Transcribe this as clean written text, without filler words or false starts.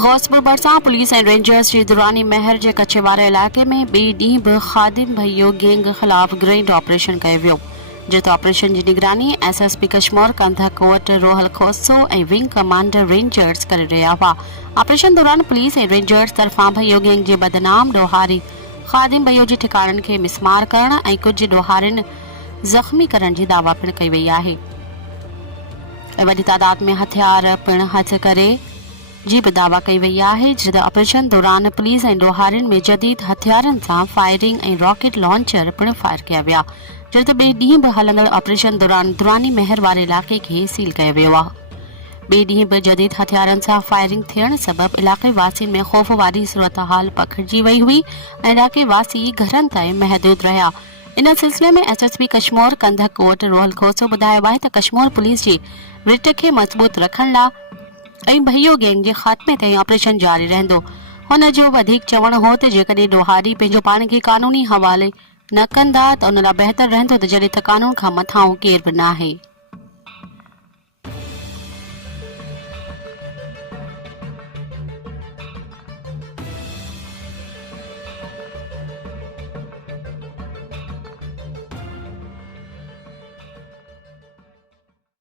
गौसपुर भरिसां पुलिस ऐं रेंजर्स जी दुरानी महर जे कचे वारे इलाइक़े में ॿिए ॾींहुं बि ख़ादिम भइयो गैंग ख़िलाफ़ ग्रेड ऑपरेशन कयो वियो, जिते ऑपरेशन जी निगरानी एसएसपी कश्मीर कंधा कोट रोहल खोसो ऐं विंग कमांडर रेंजर्स करे रहिया हुआ। ऑपरेशन दौरान पुलिस ऐं रेंजर्स तरफ़ां भइयो गैंग जे बदनाम ॾोहारी ख़ादिम भइयो जी ठिकाणनि खे मिसमार करण ऐं कुझु ॾोहारियुनि ज़ख़्मी करण जी दावा पिणु कई वई आहे। वॾी तादाद में हथियार पिणु हथ करे जी बि दावा कई वई आहे, जिते ऑपरेशन दौरान पुलिस ऐं ॾोहारियुनि में जदीद हथियारनि सां फायरिंग ऐं रॉकेट लॉन्चर पिणु फायर कया विया, जिते ॿिए ॾींहुं बि हलंदड़ ऑपरेशन दौरान दुरानी महर वारे इलाइक़े खे सील कयो वियो आहे। ॿिए ॾींहुं बि जदीद हथियारनि सां फायरिंग थियण सबबि इलाइक़े वासियुनि में ख़ौफ़ वारी सूरतहाल पखिड़िजी वई हुई ऐं इलाइक़े वासी घरनि ताईं महदूद रहिया। इन सिलसिले में एसएसपी कश्मीर कंधा कोट रोहल खोसो ॿुधायो आहे त कश्मीर पुलिस जी रिट खे मज़बूत रखण लाइ ऐं भइयो गैंग जे ख़ात्मे ताईं ऑपरेशन जारी रहंदो। हुन जो वधीक चवणु हो त जेकॾहिं ॾोहारी पंहिंजो पाण खे कानूनी हवाले न कंदा त उन लाइ बहितर रहंदो त जॾहिं त कानून खां मथां केर बि न आहे।